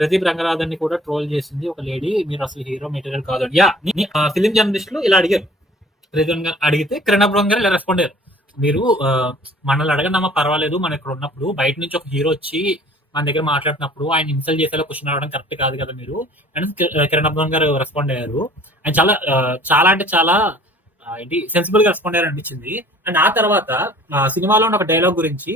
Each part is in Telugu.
ప్రదీప్ రంగనాథన్ కూడా ట్రోల్ చేసింది ఒక లేడీ, మీరు అసలు హీరో మెటీరియల్ కాదు. యా, ఫిలిం జర్నలిస్టులు ఇలా అడిగారు. ప్రదీప్ అడిగితే కిరణ్ అబ్రహం గారు ఇలా రెస్పాండ్ అయ్యారు. మీరు మనల్ని అడగనమ్మా, పర్వాలేదు, మన ఇక్కడ ఉన్నప్పుడు బయట నుంచి ఒక హీరో వచ్చి మన దగ్గర మాట్లాడుతున్నప్పుడు ఆయన ఇన్సల్ట్ చేసేలా క్వశ్చన్ అడగడం కరెక్ట్ కాదు కదా మీరు అని కిరణ్ అబ్రహం గారు రెస్పాండ్ అయ్యారు. ఆయన చాలా అంటే చాలా ఏంటి సెన్సిబుల్ గా రెస్పాండ్ అయ్యారు అనిపించింది. అండ్ ఆ తర్వాత సినిమాలో ఉన్న ఒక డైలాగ్ గురించి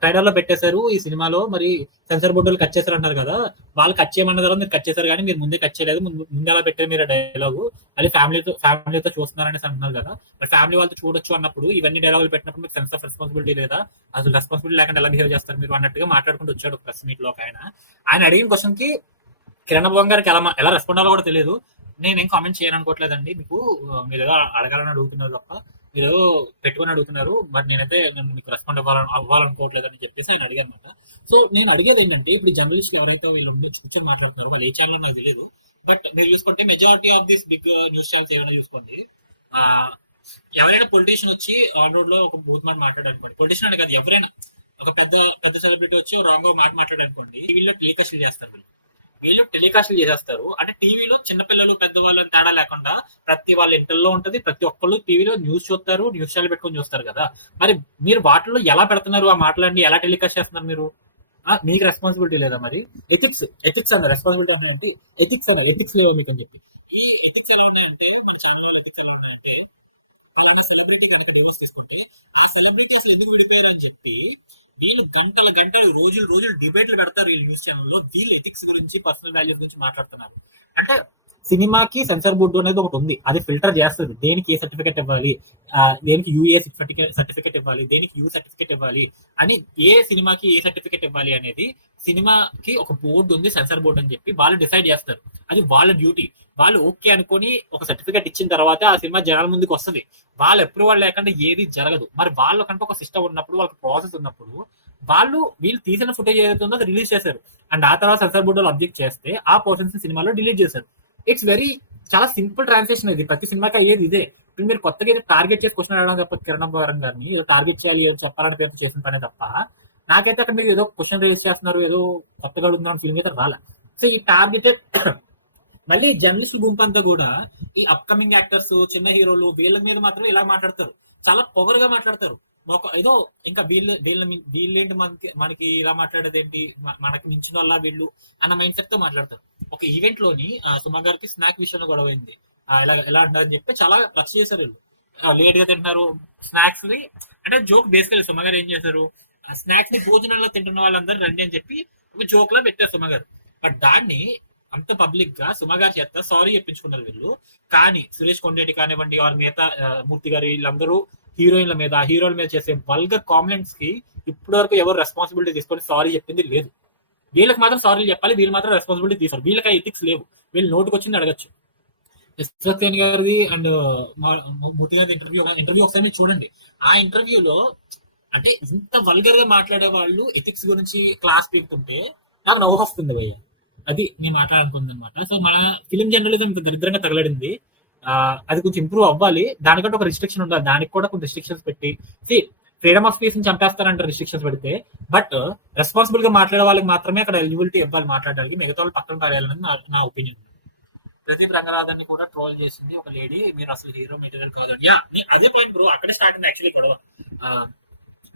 ట్రైలర్ లో పెట్టేశారు. ఈ సినిమాలో మరి సెన్సార్ బోర్డులు కట్ చేశారు అంటారు కదా, వాళ్ళు కట్ చేయమన్న తర్వాత మీరు కట్ చేశారు కానీ మీరు ముందే కట్ చేయలేదు, ముందు ఎలా పెట్టారు మీరు డైలాగు, అది ఫ్యామిలీతో చూస్తున్నారనేసి అంటున్నారు కదా. మరి ఫ్యామిలీ వాళ్ళతో చూడొచ్చు అన్నప్పుడు ఇవన్నీ డైలాగులు పెట్టినప్పుడు మీకు సెన్స్ ఆఫ్ రెస్పాన్సిబిలిటీ లేదా, అసలు రెస్పాన్సిబిలిటీ లేకుండా ఎలా బిహేవ్ చేస్తారు మీరు అన్నట్టుగా మాట్లాడుకుంటూ వచ్చాడు ప్రెస్ మీట్ లో ఒక ఆయన అడిగిన క్వశ్చన్ కి కిరణ్ అబ్రహం గారికి ఎలా రెస్పాండ్ అవ్వాలో కూడా తెలియదు. నేనేం కామెంట్ చేయను అనుకోవట్లేదండి, మీరు ఏదో అడగాలని అడుగుతున్నారు తప్ప మీరు పెట్టుకొని అడుగుతున్నారు, బట్ నేనైతే మీకు రెస్పాండ్ అవ్వాలనుకోవట్లేదు అని చెప్పేసి ఆయన అడిగారు అనమాట. సో నేను అడిగేది ఏంటంటే, ఇప్పుడు జర్నలిస్ట్ ఎవరైతే వీళ్ళు కూర్చొని మాట్లాడుతున్నారో వాళ్ళు ఏ ఛానల్ నాకు తెలియదు, బట్ మీరు చూసుకుంటే majority of this big news channels ఏమైనా చూసుకోండి, ఎవరైనా పొలిటీషియన్ వచ్చి ఆన్ రోడ్ లో ఒక బూత్ మాట మాట్లాడనుకోండి, పొలిటీషియన్ అని కాదు, ఎవరైనా ఒక పెద్ద సెలబ్రిటీ వచ్చి రాంగ్ మాట్లాడనుకోండి, టీవీలో టెలికాస్ట్ చేస్తారు. వీళ్ళు టెలికాస్ట్లు చేసేస్తారు. అంటే టీవీలో చిన్నపిల్లలు పెద్దవాళ్ళు తేడా లేకుండా ప్రతి వాళ్ళ ఇంటర్లో ఉంటది, ప్రతి ఒక్కళ్ళు టీవీలో న్యూస్ చూస్తారు, న్యూస్ ఛానల్ పెట్టుకొని చూస్తారు కదా. మరి మీరు వాటిలో ఎలా పెడుతున్నారు ఆ మాటలన్నీ, ఎలా టెలికాస్ట్ చేస్తున్నారు మీరు? మీకు రెస్పాన్సిబిలిటీ లేదా? మరి ఎథిక్స్ అన్న రెస్పాన్సిబిలిటీ అంటే ఎథిక్స్ లేవా మీకు అని చెప్పి. ఈ ఎథిక్స్ ఎలా ఉన్నాయంటే, మన ఛానల్ వాళ్ళ ఎథిక్స్ ఎలా ఉన్నాయంటే, వాళ్ళ సెలబ్రిటీ కనుక డివోర్స్ తీసుకుంటే ఆ సెలబ్రిటీ అసలు ఎందుకు విడిపోయారు అని చెప్పి వీళ్ళు గంటలు రోజులు డిబేట్లు పెడతారు వీళ్ళు న్యూస్ ఛానల్లో. వీళ్ళు ఎథిక్స్ గురించి, పర్సనల్ వాల్యూస్ గురించి మాట్లాడుతున్నారు. అంటే సినిమాకి సెన్సార్ బోర్డు అనేది ఒకటి ఉంది, అది ఫిల్టర్ చేస్తుంది. దేనికి ఏ సర్టిఫికెట్ ఇవ్వాలి, దేనికి యుఏ సర్టిఫికెట్ ఇవ్వాలి, దేనికి యూ సర్టిఫికెట్ ఇవ్వాలి అని, ఏ సినిమాకి ఏ సర్టిఫికెట్ ఇవ్వాలి అనేది సినిమాకి ఒక బోర్డు ఉంది, సెన్సార్ బోర్డు అని చెప్పి వాళ్ళు డిసైడ్ చేస్తారు. అది వాళ్ళ డ్యూటీ. వాళ్ళు ఓకే అనుకుని ఒక సర్టిఫికెట్ ఇచ్చిన తర్వాత ఆ సినిమా జనాల ముందుకు వస్తుంది. వాళ్ళు అప్రూవల్ లేకుండా ఏది జరగదు. మరి వాళ్ళు కంటే ఒక సిస్టమ్ ఉన్నప్పుడు, వాళ్ళకి ప్రాసెస్ ఉన్నప్పుడు వీళ్ళు తీసిన ఫుటేజ్ ఏదైతే ఉందో అది రిలీజ్ చేశారు. అండ్ ఆ తర్వాత సెన్సార్ బోర్డు అబ్జెక్ట్ చేస్తే ఆ పోర్షన్స్ సినిమాలో డిలీట్ చేశారు. ఇట్స్ చాలా సింపుల్ ట్రాన్సాక్షన్ ఇది. ప్రతి సినిమాకి అయ్యేది ఇదే. ఇప్పుడు మీరు కొత్తగా ఏదో టార్గెట్ చేసి క్వశ్చన్ అడగడం తప్ప, కిరణ్ అబ్రహం గారిని ఏదో టార్గెట్ చేయాలి, ఏదో చెప్పాలని పేరు చేసిన పనే తప్ప, నాకైతే అక్కడ మీరు ఏదో క్వశ్చన్ రేజ్ చేస్తున్నారు, ఏదో కొత్తగా ఉందని ఫీలింగ్ అయితే రాలే. సో ఈ టార్గెటెడ్ మళ్ళీ జర్నలిస్ట్ గుంపు అంతా కూడా ఈ అప్కమింగ్ యాక్టర్స్, చిన్న హీరోలు, వీళ్ళ మీద మాత్రం ఇలా మాట్లాడతారు, చాలా పొగరుగా మాట్లాడతారు. ఏదో ఇంకా వీళ్ళేంటి మనకి ఇలా మాట్లాడేది ఏంటి, మనకి మించిన వాళ్ళ వీళ్ళు అన్న మైండ్ సెట్ తో మాట్లాడతారు. ఒక ఈవెంట్ లోని సుమ గారికి స్నాక్ విషయంలో గొడవైంది. ఎలా అంటారని చెప్పి చాలా ప్లస్ చేశారు వీళ్ళు. లేట్ గా తింటున్నారు స్నాక్స్ ని అంటే జోక్ బేసికల్. సుమ గారు ఏం చేశారు, స్నాక్స్ ని భోజనంలో తింటున్న వాళ్ళందరూ రండి అని చెప్పి ఒక జోక్ లా పెట్టారు సుమ గారు. బట్ దాన్ని అంత పబ్లిక్ గా సుమ గారి చేత సారీ చెప్పించుకున్నారు వీళ్ళు. కానీ సురేష్ కొండేటి కానివ్వండి, వారి మిగతా మూర్తి గారు, వీళ్ళందరూ హీరోయిన్ల మీద చేసే వల్గర్ కామెంట్స్ కి ఇప్పటి వరకు ఎవరు రెస్పాన్సిబిలిటీ తీసుకొని సారీ చెప్పింది లేదు. వీళ్ళకి మాత్రం సారీ చెప్పాలి, వీళ్ళు మాత్రం రెస్పాన్సిబిలిటీ తీసుకోరు. వీళ్ళకి ఆ ఎథిక్స్ లేవు. వీళ్ళు నోటుకు వచ్చింది అడగచ్చు. సత్యన్ గారిది అండ్ మూర్తి గారి ఇంటర్వ్యూ ఒకసారి మీరు చూడండి. ఆ ఇంటర్వ్యూలో అంటే ఇంత వల్గర్ గా మాట్లాడే వాళ్ళు ఎథిక్స్ గురించి క్లాస్ పీకుతుంటే నాకు నవ్వు వస్తుంది భయ్య. అది నేను మాట్లాడాలనుకుంది అనమాట. సో మన ఫిలిం జర్నలిజం ఇంత దరిద్రంగా తగలడింది. అది కొంచెం ఇంప్రూవ్ అవ్వాలి. దానికంటే ఒక రిస్ట్రిక్షన్ ఉండాలి. దానికి కూడా కొన్ని రిస్ట్రిక్షన్స్ పెట్టి ఫ్రీడమ్ ఆఫ్ స్పీచ్ ని చంపేస్తారంటే రిస్ట్రిక్షన్స్ పెడితే, బట్ రెస్పాన్సిబుల్ గా మాట్లాడే వాళ్ళకి మాత్రమే అక్కడ ఎలిజిబిలిటీ ఇవ్వాలి మాట్లాడడానికి, మిగతా వాళ్ళు పక్కన పారేయాలని నా ఒపీనియన్. ప్రదీప్ రంగనాథన్ కూడా ట్రోల్ చేసింది ఒక లేడీ, మీరు అసలు హీరో మెటీరియల్ కాదండి. అదే పాయింట్ బ్రో, అక్కడే స్టార్ట్ అయింది యాక్చువల్లీ గొడవ.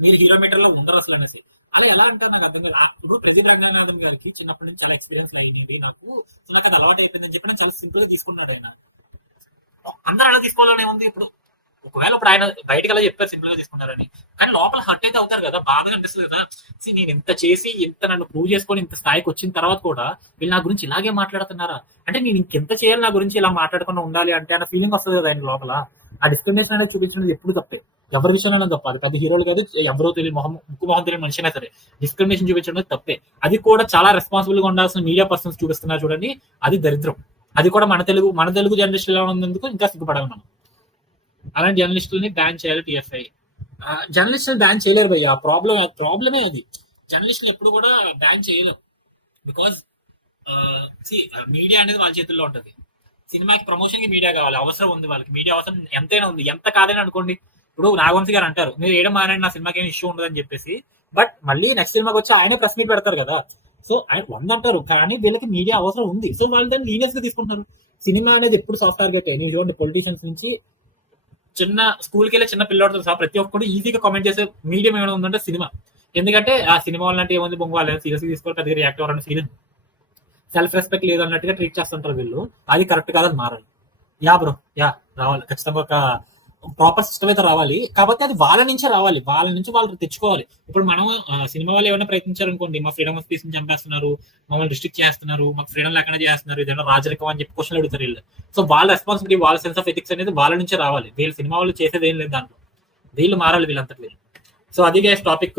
మీరు హీరో మెటీరియల్ లో ఉండరు అసలు అనేసి. అలా ఎలా అంటారు నాకు అర్థం కాదు. ఇప్పుడు ప్రదీప్ రంగనాథన్ గారికి చిన్నప్పటి నుంచి చాలా ఎక్స్పీరియన్స్ అయినవి, నాకు అది అలవాటు అయిపోయిందని చెప్పి నేను చాలా సింపుల్ గా తీసుకున్నాడు ఆయన. అందరూ అలా తీసుకోవాలనే ఉంది. ఇప్పుడు ఒకవేళ ఇప్పుడు ఆయన బయటకు అలా చెప్పారు సింపుల్ గా తీసుకున్నారని, కానీ లోపల హర్ట్ అయితే అవుతారు కదా, బాధగా అనిపిస్తుంది కదా. నేను ఇంత చేసి ఇంత నన్ను ప్రూవ్ చేసుకొని ఇంత స్థాయికి వచ్చిన తర్వాత కూడా వీళ్ళు నా గురించి ఇలాగే మాట్లాడుతున్నారా, అంటే నేను ఇంకెంత చేయాలి నా గురించి ఇలా మాట్లాడకుండా ఉండాలి అంటే అన్న ఫీలింగ్ వస్తుంది కదా ఆయన లోపల. ఆ డిస్క్రిమినేషన్ అనేది చూపించినది ఎప్పుడు తప్పే, ఎవరి విషయంలో తప్ప. అది పెద్ద హీరోలు కాదు, ఎవరో తెలియదు ముక్కు మొహం తెలియని మనిషి అయినా సరే డిస్క్రిమినేషన్ చూపించడం తప్పే. అది కూడా చాలా రెస్పాన్సిబుల్ గా ఉండాల్సిన మీడియా పర్సన్స్ చూపిస్తున్నారు చూడండి, అది దరిద్రం. అది కూడా మన తెలుగు జర్నలిస్టులు ఉన్నందుకు ఇంకా సిగ్గుపడాలి మనం. అలాంటి జర్నలిస్టులని బ్యాన్ చేయాలి టీఎఫ్ఐ. జర్నలిస్టులు బ్యాన్ చేయలేరు భయ్య, ప్రాబ్లమే అది. జర్నలిస్టులు ఎప్పుడు కూడా బ్యాన్ చేయలేరు. బికాజ్ మీడియా అనేది వాళ్ళ చేతుల్లో ఉంటుంది. సినిమాకి ప్రమోషన్ కి మీడియా కావాలి, అవసరం ఉంది వాళ్ళకి. మీడియా అవసరం ఎంతైనా ఉంది, ఎంత కాదని అనుకోండి. ఇప్పుడు నాగవంశీ గారు అంటారు, మీరు ఏడం మారండి, నా సినిమాకి ఏం ఇష్యూ ఉండదని చెప్పేసి, బట్ మళ్ళీ నెక్స్ట్ సినిమాకి వచ్చి ఆయనే ప్రెస్ మీట్ పెడతారు కదా. సో ఆయన 100 అంటారు, కానీ వీళ్ళకి మీడియా అవసరం ఉంది. సో వాళ్ళు దాన్ని లీనియస్ గా తీసుకుంటున్నారు. సినిమా అనేది ఎప్పుడు సాఫ్ట్ టార్గెట్. నేను చూడండి, పొలిటీషియన్స్ నుంచి చిన్న స్కూల్కి వెళ్ళే చిన్న పిల్లలతో సహా ప్రతి ఒక్కరు ఈజీగా కామెంట్ చేసే మీడియం ఏమైనా ఉందంటే సినిమా. ఎందుకంటే ఆ సినిమా వాళ్ళంటే ఏముంది, బొంగు వాళ్ళు సీరియస్ తీసుకోవాలి, పెద్దగా రియాక్ట్ అవ్వాలని ఫీలింగ్, సెల్ఫ్ రెస్పెక్ట్ లేదు అన్నట్టుగా ట్రీట్ చేస్తుంటారు వీళ్ళు. అది కరెక్ట్ కాదని మారాలి. యా బ్రో, యా రావాలి ఖచ్చితంగా. ఒక ప్రాపర్ సిస్టమ్ అయితే రావాలి. కాబట్టి అది వాళ్ళ నుంచే రావాలి, వాళ్ళ నుంచి వాళ్ళు తెచ్చుకోవాలి. ఇప్పుడు మనం సినిమా వాళ్ళు ఏమైనా ప్రయత్నించారనుకోండి, మా ఫ్రీడమ్ ఆఫ్ స్పీచ్ ని చంపేస్తున్నారు, మమ్మల్ని రిస్ట్రిక్ట్ చేస్తున్నారు, మాకు ఫ్రీడమ్ లేకుండా చేస్తున్నారు, ఇదేమో రాజరికం అని చెప్పి క్వశ్చన్ అడుగుతారు వీళ్ళు. సో వాళ్ళ రెస్పాన్సిబిలిటీ, వాళ్ళ సెన్స్ ఆఫ్ ఎథిక్స్ అనేది వాళ్ళ నుంచే రావాలి. వీళ్ళు సినిమా వాళ్ళు చేసేది ఏం లేదు దాంట్లో, వీళ్ళు మారాలి వీళ్ళంతటి వీళ్ళు. సో అది గైస్ టాపిక్.